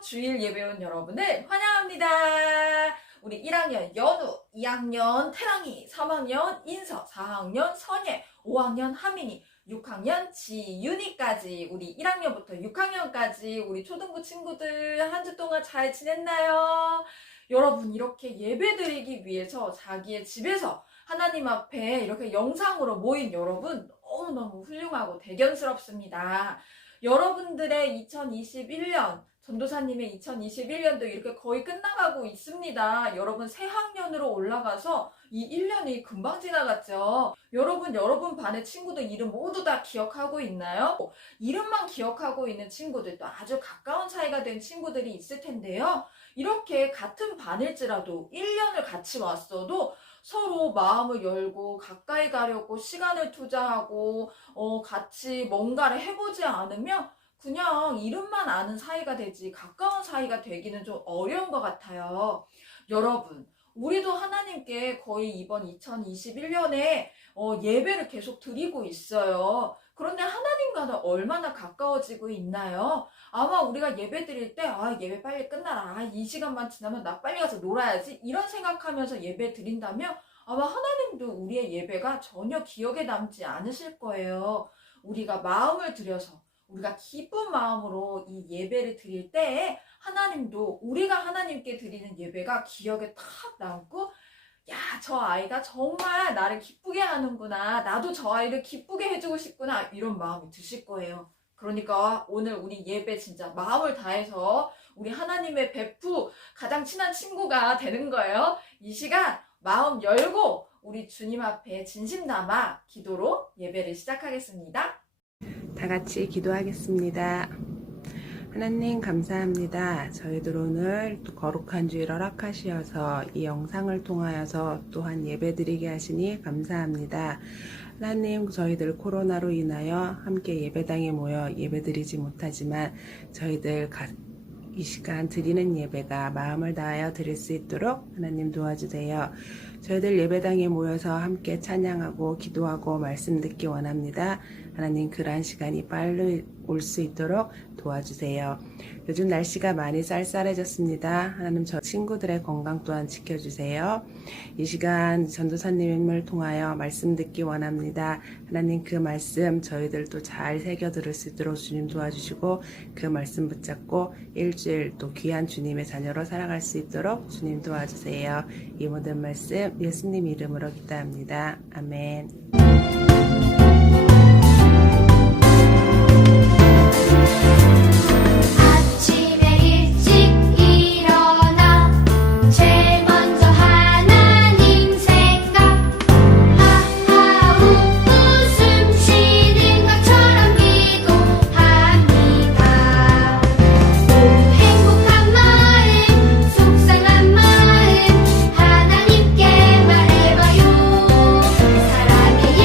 주일 예배 온 여러분을 환영합니다. 우리 1학년 연우, 2학년 태랑이, 3학년 인서, 4학년 선예, 5학년 하민이, 6학년 지윤이까지 우리 1학년부터 6학년까지 우리 초등부 친구들 한 주 동안 잘 지냈나요? 여러분, 이렇게 예배드리기 위해서 자기의 집에서 하나님 앞에 이렇게 영상으로 모인 여러분 너무너무 훌륭하고 대견스럽습니다. 여러분들의 2021년, 전도사님의 2021년도 이렇게 거의 끝나가고 있습니다. 여러분 새 학년으로 올라가서 이 1년이 금방 지나갔죠. 여러분 반의 친구들 이름 모두 다 기억하고 있나요? 이름만 기억하고 있는 친구들도 아주 가까운 사이가 된 친구들이 있을 텐데요. 이렇게 같은 반일지라도 1년을 같이 왔어도 서로 마음을 열고 가까이 가려고 시간을 투자하고 같이 뭔가를 해보지 않으면 그냥 이름만 아는 사이가 되지 가까운 사이가 되기는 좀 어려운 것 같아요. 여러분, 우리도 하나님께 거의 이번 2021년에 예배를 계속 드리고 있어요. 그런데 하나님과는 얼마나 가까워지고 있나요? 아마 우리가 예배 드릴 때 예배 빨리 끝나라. 이 시간만 지나면 나 빨리 가서 놀아야지. 이런 생각하면서 예배 드린다면 아마 하나님도 우리의 예배가 전혀 기억에 남지 않으실 거예요. 우리가 마음을 들여서 우리가 기쁜 마음으로 이 예배를 드릴 때에 하나님도 우리가 하나님께 드리는 예배가 기억에 탁 남고 저 아이가 정말 나를 기쁘게 하는구나. 나도 저 아이를 기쁘게 해주고 싶구나. 이런 마음이 드실 거예요. 그러니까 오늘 우리 예배 진짜 마음을 다해서 우리 하나님의 베프 가장 친한 친구가 되는 거예요. 이 시간 마음 열고 우리 주님 앞에 진심 담아 기도로 예배를 시작하겠습니다. 다 같이 기도하겠습니다. 하나님 감사합니다. 저희들 오늘 또 거룩한 주일 허락하시어서 이 영상을 통하여서 또한 예배드리게 하시니 감사합니다. 하나님, 저희들 코로나로 인하여 함께 예배당에 모여 예배드리지 못하지만 저희들 이 시간 드리는 예배가 마음을 다하여 드릴 수 있도록 하나님 도와주세요. 저희들 예배당에 모여서 함께 찬양하고 기도하고 말씀 듣기 원합니다. 하나님, 그러한 시간이 빨리 올 수 있도록 도와주세요. 요즘 날씨가 많이 쌀쌀해졌습니다. 하나님, 저 친구들의 건강 또한 지켜주세요. 이 시간 전도사님을 통하여 말씀 듣기 원합니다. 하나님, 그 말씀 저희들도 잘 새겨 들을 수 있도록 주님 도와주시고 그 말씀 붙잡고 일주일 또 귀한 주님의 자녀로 살아갈 수 있도록 주님 도와주세요. 이 모든 말씀 예수님 이름으로 기도합니다. 아멘. 사랑이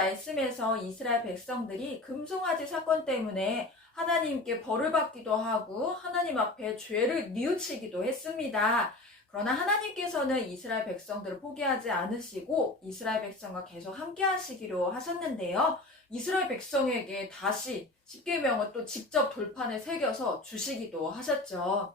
말씀에서 이스라엘 백성들이 금송아지 사건 때문에 하나님께 벌을 받기도 하고 하나님 앞에 죄를 뉘우치기도 했습니다. 그러나 하나님께서는 이스라엘 백성들을 포기하지 않으시고 이스라엘 백성과 계속 함께 하시기로 하셨는데요. 이스라엘 백성에게 다시 십계명을 또 직접 돌판에 새겨서 주시기도 하셨죠.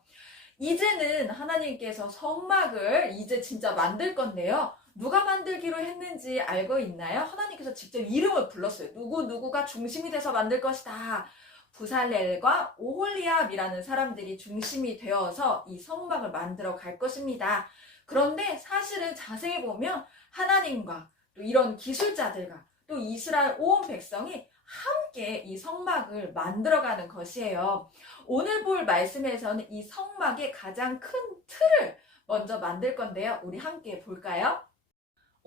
이제는 하나님께서 성막을 이제 진짜 만들 건데요. 누가 만들기로 했는지 알고 있나요? 하나님께서 직접 이름을 불렀어요. 누구누구가 중심이 돼서 만들 것이다. 부살렐과 오홀리압이라는 사람들이 중심이 되어서 이 성막을 만들어 갈 것입니다. 그런데 사실은 자세히 보면 하나님과 또 이런 기술자들과 또 이스라엘 온 백성이 함께 이 성막을 만들어가는 것이에요. 오늘 볼 말씀에서는 이 성막의 가장 큰 틀을 먼저 만들 건데요. 우리 함께 볼까요?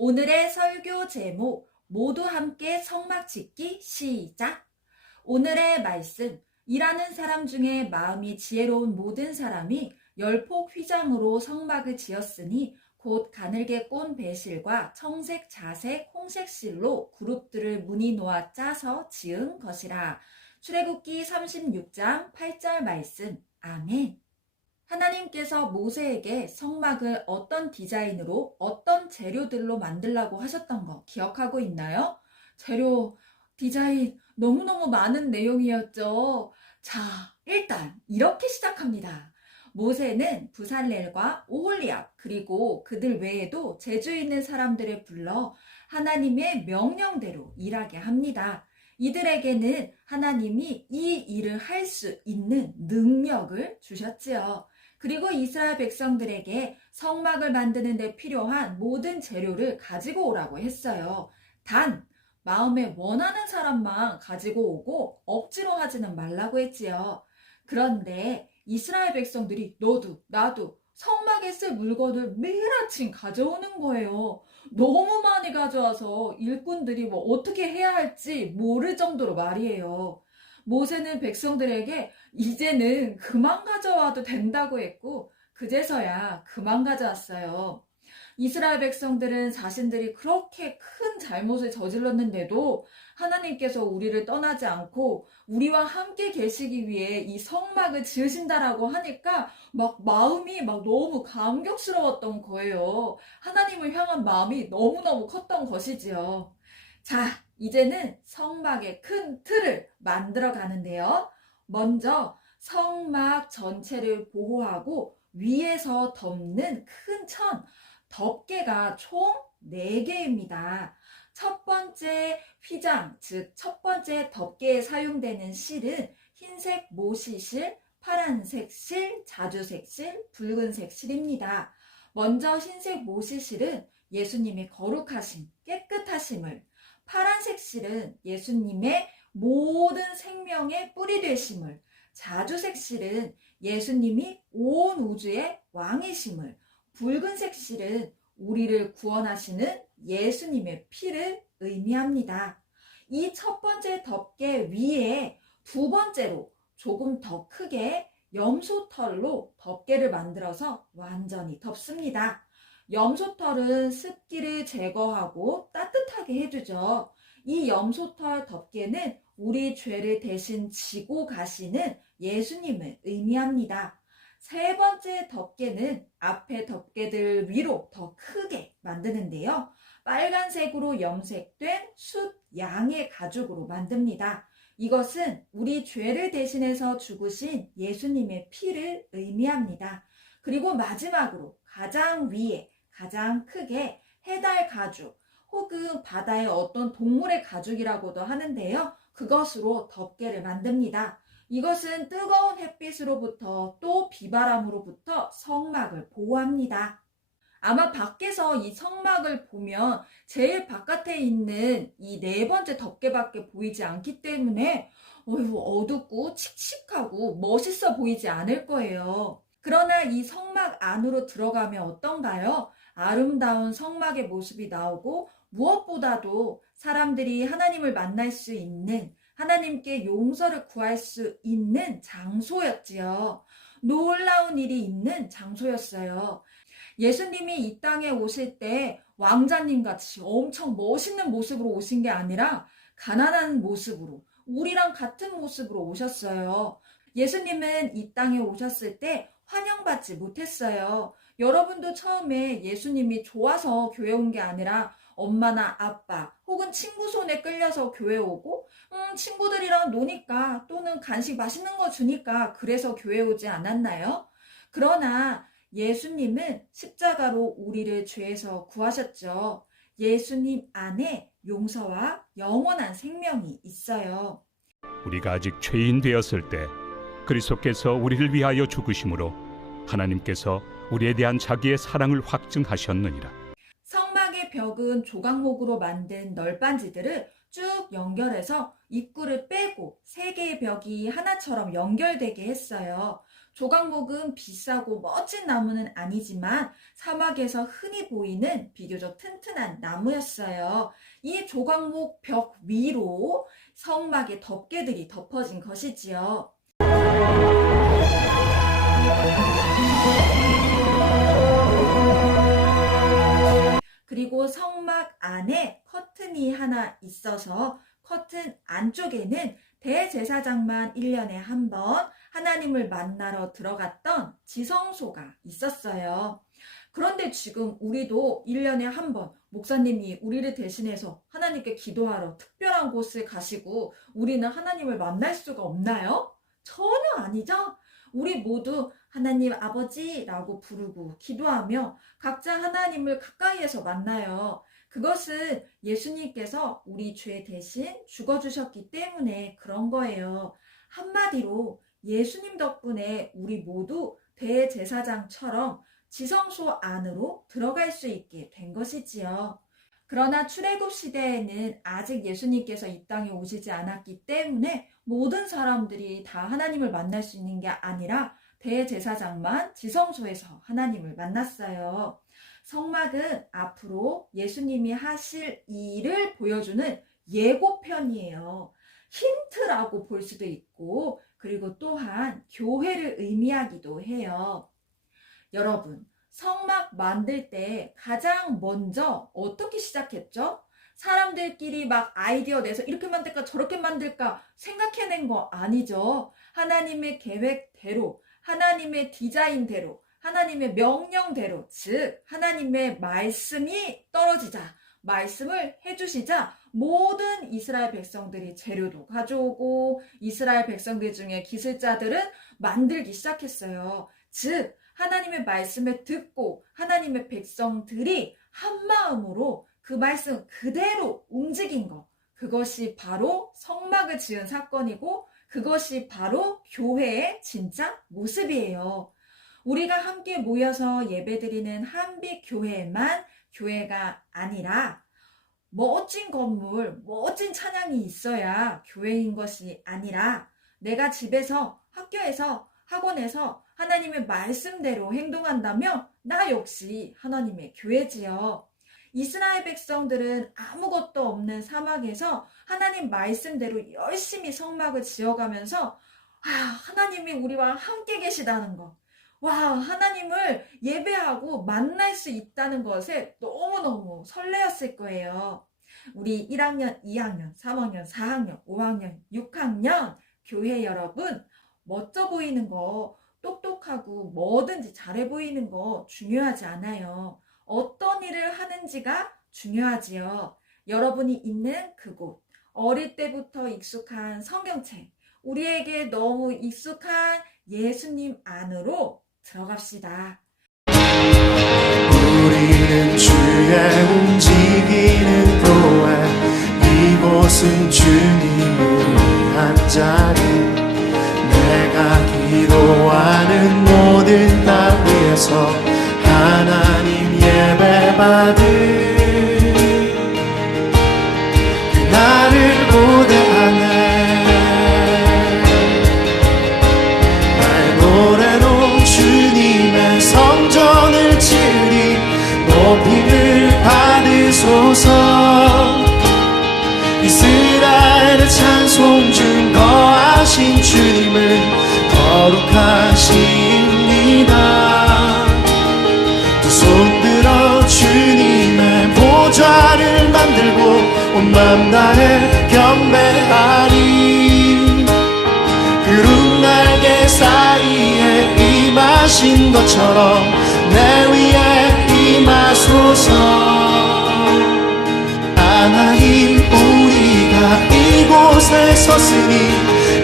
오늘의 설교 제목, 모두 함께 성막 짓기 시작! 오늘의 말씀, 일하는 사람 중에 마음이 지혜로운 모든 사람이 열폭 휘장으로 성막을 지었으니 곧 가늘게 꼰 배실과 청색, 자색, 홍색 실로 그룹들을 무늬 놓아 짜서 지은 것이라. 출애굽기 36장 8절 말씀. 아멘. 하나님께서 모세에게 성막을 어떤 디자인으로 어떤 재료들로 만들라고 하셨던 거 기억하고 있나요? 재료, 디자인 너무너무 많은 내용이었죠. 자, 일단 이렇게 시작합니다. 모세는 부살렐과 오홀리압 그리고 그들 외에도 재주 있는 사람들을 불러 하나님의 명령대로 일하게 합니다. 이들에게는 하나님이 이 일을 할 수 있는 능력을 주셨지요. 그리고 이스라엘 백성들에게 성막을 만드는 데 필요한 모든 재료를 가지고 오라고 했어요. 단 마음에 원하는 사람만 가지고 오고 억지로 하지는 말라고 했지요. 그런데 이스라엘 백성들이 너도 나도 성막에 쓸 물건을 매일 아침 가져오는 거예요. 너무 많이 가져와서 일꾼들이 뭐 어떻게 해야 할지 모를 정도로 말이에요. 모세는 백성들에게 이제는 그만 가져와도 된다고 했고 그제서야 그만 가져왔어요. 이스라엘 백성들은 자신들이 그렇게 큰 잘못을 저질렀는데도 하나님께서 우리를 떠나지 않고 우리와 함께 계시기 위해 이 성막을 지으신다라고 하니까 마음이 너무 감격스러웠던 거예요. 하나님을 향한 마음이 너무너무 컸던 것이지요. 자, 이제는 성막의 큰 틀을 만들어 가는데요. 먼저 성막 전체를 보호하고 위에서 덮는 큰 천, 덮개가 총 4개입니다. 첫 번째 휘장, 즉 첫 번째 덮개에 사용되는 실은 흰색 모시실, 파란색 실, 자주색 실, 붉은색 실입니다. 먼저 흰색 모시실은 예수님의 거룩하심, 깨끗하심을, 파란색 실은 예수님의 모든 생명의 뿌리 되심을, 자주색 실은 예수님이 온 우주의 왕이심을, 붉은색 실은 우리를 구원하시는 예수님의 피를 의미합니다. 이 첫 번째 덮개 위에 두 번째로 조금 더 크게 염소털로 덮개를 만들어서 완전히 덮습니다. 염소털은 습기를 제거하고 따뜻하게 해주죠. 이 염소털 덮개는 우리 죄를 대신 지고 가시는 예수님을 의미합니다. 세 번째 덮개는 앞에 덮개들 위로 더 크게 만드는데요. 빨간색으로 염색된 숫 양의 가죽으로 만듭니다. 이것은 우리 죄를 대신해서 죽으신 예수님의 피를 의미합니다. 그리고 마지막으로 가장 위에 가장 크게 해달 가죽 혹은 바다의 어떤 동물의 가죽이라고도 하는데요. 그것으로 덮개를 만듭니다. 이것은 뜨거운 햇빛으로부터 또 비바람으로부터 성막을 보호합니다. 아마 밖에서 이 성막을 보면 제일 바깥에 있는 이 4번째 덮개밖에 보이지 않기 때문에 어둡고 칙칙하고 멋있어 보이지 않을 거예요. 그러나 이 성막 안으로 들어가면 어떤가요? 아름다운 성막의 모습이 나오고 무엇보다도 사람들이 하나님을 만날 수 있는, 하나님께 용서를 구할 수 있는 장소였지요. 놀라운 일이 있는 장소였어요. 예수님이 이 땅에 오실 때 왕자님 같이 엄청 멋있는 모습으로 오신 게 아니라 가난한 모습으로, 우리랑 같은 모습으로 오셨어요. 예수님은 이 땅에 오셨을 때 환영받지 못했어요. 여러분도 처음에 예수님이 좋아서 교회 온 게 아니라 엄마나 아빠 혹은 친구 손에 끌려서 교회 오고 친구들이랑 노니까 또는 간식 맛있는 거 주니까 그래서 교회 오지 않았나요? 그러나 예수님은 십자가로 우리를 죄에서 구하셨죠. 예수님 안에 용서와 영원한 생명이 있어요. 우리가 아직 죄인 되었을 때 그리스도께서 우리를 위하여 죽으심으로 하나님께서 우리에 대한 자기의 사랑을 확증하셨느니라. 성막의 벽은 조각목으로 만든 널빤지들을 쭉 연결해서 입구를 빼고 세 개의 벽이 하나처럼 연결되게 했어요. 조각목은 비싸고 멋진 나무는 아니지만 사막에서 흔히 보이는 비교적 튼튼한 나무였어요. 이 조각목 벽 위로 성막의 덮개들이 덮어진 것이지요. 그리고 성막 안에 커튼이 하나 있어서 커튼 안쪽에는 대제사장만 1년에 한 번 하나님을 만나러 들어갔던 지성소가 있었어요. 그런데 지금 우리도 1년에 한 번 목사님이 우리를 대신해서 하나님께 기도하러 특별한 곳을 가시고 우리는 하나님을 만날 수가 없나요? 전혀 아니죠? 우리 모두 하나님 아버지라고 부르고 기도하며 각자 하나님을 가까이에서 만나요. 그것은 예수님께서 우리 죄 대신 죽어주셨기 때문에 그런 거예요. 한마디로 예수님 덕분에 우리 모두 대제사장처럼 지성소 안으로 들어갈 수 있게 된 것이지요. 그러나 출애굽 시대에는 아직 예수님께서 이 땅에 오시지 않았기 때문에 모든 사람들이 다 하나님을 만날 수 있는 게 아니라 대제사장만 지성소에서 하나님을 만났어요. 성막은 앞으로 예수님이 하실 일을 보여주는 예고편이에요. 힌트라고 볼 수도 있고 그리고 또한 교회를 의미하기도 해요. 여러분, 성막 만들 때 가장 먼저 어떻게 시작했죠? 사람들끼리 막 아이디어 내서 이렇게 만들까 저렇게 만들까 생각해낸 거 아니죠. 하나님의 계획대로, 하나님의 디자인대로, 하나님의 명령대로, 즉 하나님의 말씀이 떨어지자, 말씀을 해주시자 모든 이스라엘 백성들이 재료도 가져오고 이스라엘 백성들 중에 기술자들은 만들기 시작했어요. 즉 하나님의 말씀을 듣고 하나님의 백성들이 한마음으로 그 말씀 그대로 움직인 것, 그것이 바로 성막을 지은 사건이고 그것이 바로 교회의 진짜 모습이에요. 우리가 함께 모여서 예배드리는 한빛교회만 교회가 아니라 멋진 건물, 멋진 찬양이 있어야 교회인 것이 아니라 내가 집에서, 학교에서, 학원에서 하나님의 말씀대로 행동한다면 나 역시 하나님의 교회지요. 이스라엘 백성들은 아무것도 없는 사막에서 하나님 말씀대로 열심히 성막을 지어가면서 하나님이 우리와 함께 계시다는 것, 하나님을 예배하고 만날 수 있다는 것에 너무너무 설레었을 거예요. 우리 1학년, 2학년, 3학년, 4학년, 5학년, 6학년 교회 여러분, 멋져 보이는 거, 똑똑하고 뭐든지 잘해 보이는 거 중요하지 않아요. 어떤 일을 하는지가 중요하지요. 여러분이 있는 그곳, 어릴 때부터 익숙한 성경책, 우리에게 너무 익숙한 예수님 안으로 들어갑시다. 우리는 주의 움직이는 교회, 이곳은 주님을 위한 자리. 내가 기도하는 모든 땅 위에서 하나님 예배받을 그날을 고대하네. 날 노래로 주님의 성전을 지으리. 높임을 받으소서. 이스라엘의 찬송 중 거하신 주님을 거룩하십니다. 두 손들어 주님의 보좌를 만들고 온 맘 다해 경배하리. 구름 날개 사이에 임하신 것처럼 내 위에 임하소서. 하나님 우리가 이곳에 섰으니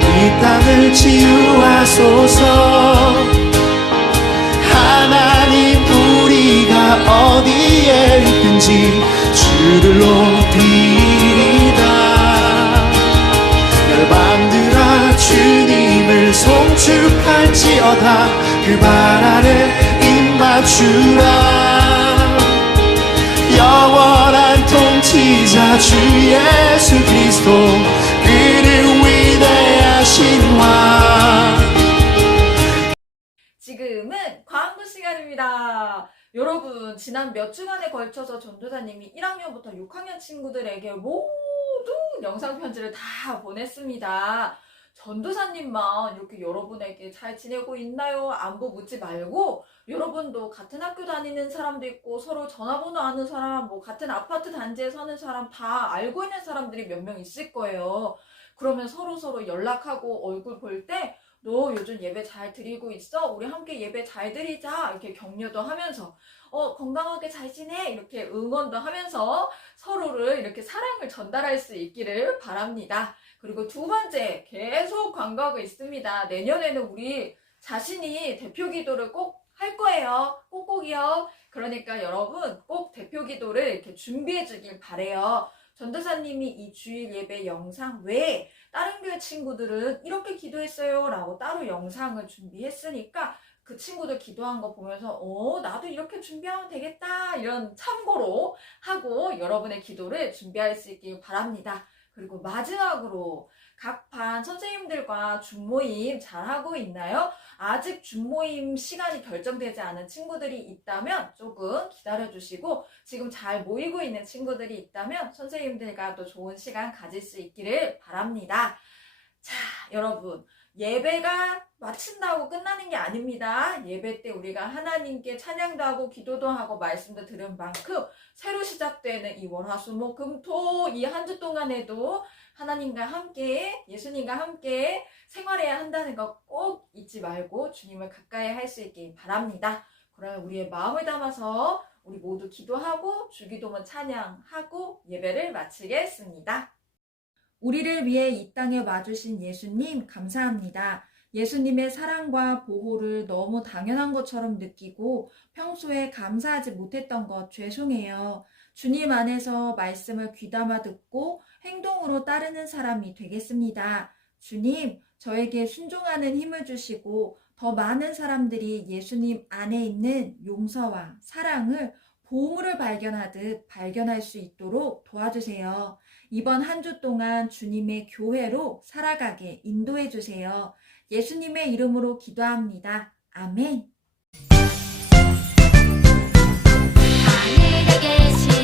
이 땅을 치유하소서. 하나님 우리가 어디에 있든지 주를 높이리다. 열방들아 주님을 송축할지어다. 그 발 아래 입 맞추라. 영원한 통치자 주 예수 그리스도, 그는 위대하신 왕. 지금은 광고 시간입니다. 여러분, 지난 몇 주간에 걸쳐서 전도사님이 1학년부터 6학년 친구들에게 모두 영상 편지를 다 보냈습니다. 전도사님만 이렇게 여러분에게 잘 지내고 있나요? 안부 묻지 말고, 여러분도 같은 학교 다니는 사람도 있고 서로 전화번호 아는 사람, 뭐 같은 아파트 단지에 사는 사람 다 알고 있는 사람들이 몇 명 있을 거예요. 그러면 서로 연락하고 얼굴 볼 때 너 요즘 예배 잘 드리고 있어? 우리 함께 예배 잘 드리자. 이렇게 격려도 하면서 건강하게 잘 지내? 이렇게 응원도 하면서 서로를 이렇게 사랑을 전달할 수 있기를 바랍니다. 그리고 두 번째, 계속 광고하고 있습니다. 내년에는 우리 자신이 대표 기도를 꼭 할 거예요. 꼭이요. 그러니까 여러분 꼭 대표 기도를 이렇게 준비해 주길 바래요. 전도사님이 이 주일 예배 영상 외에 다른 교회 친구들은 이렇게 기도했어요 라고 따로 영상을 준비했으니까 그 친구들 기도한 거 보면서 나도 이렇게 준비하면 되겠다, 이런 참고로 하고 여러분의 기도를 준비할 수 있길 바랍니다. 그리고 마지막으로 각 반 선생님들과 준모임 잘하고 있나요? 아직 준모임 시간이 결정되지 않은 친구들이 있다면 조금 기다려주시고, 지금 잘 모이고 있는 친구들이 있다면 선생님들과 또 좋은 시간 가질 수 있기를 바랍니다. 자, 여러분, 예배가 마친다고 끝나는 게 아닙니다. 예배 때 우리가 하나님께 찬양도 하고 기도도 하고 말씀도 들은 만큼 새로 시작되는 이 월화수목금토 이 한 주 동안에도 하나님과 함께, 예수님과 함께 생활해야 한다는 거 꼭 잊지 말고 주님을 가까이 할 수 있길 바랍니다. 그러면 우리의 마음을 담아서 우리 모두 기도하고 주기도문 찬양하고 예배를 마치겠습니다. 우리를 위해 이 땅에 와주신 예수님 감사합니다. 예수님의 사랑과 보호를 너무 당연한 것처럼 느끼고 평소에 감사하지 못했던 것 죄송해요. 주님 안에서 말씀을 귀담아 듣고 행동으로 따르는 사람이 되겠습니다. 주님, 저에게 순종하는 힘을 주시고 더 많은 사람들이 예수님 안에 있는 용서와 사랑을, 보물을 발견하듯 발견할 수 있도록 도와주세요. 이번 한 주 동안 주님의 교회로 살아가게 인도해 주세요. 예수님의 이름으로 기도합니다. 아멘. 하늘에 계신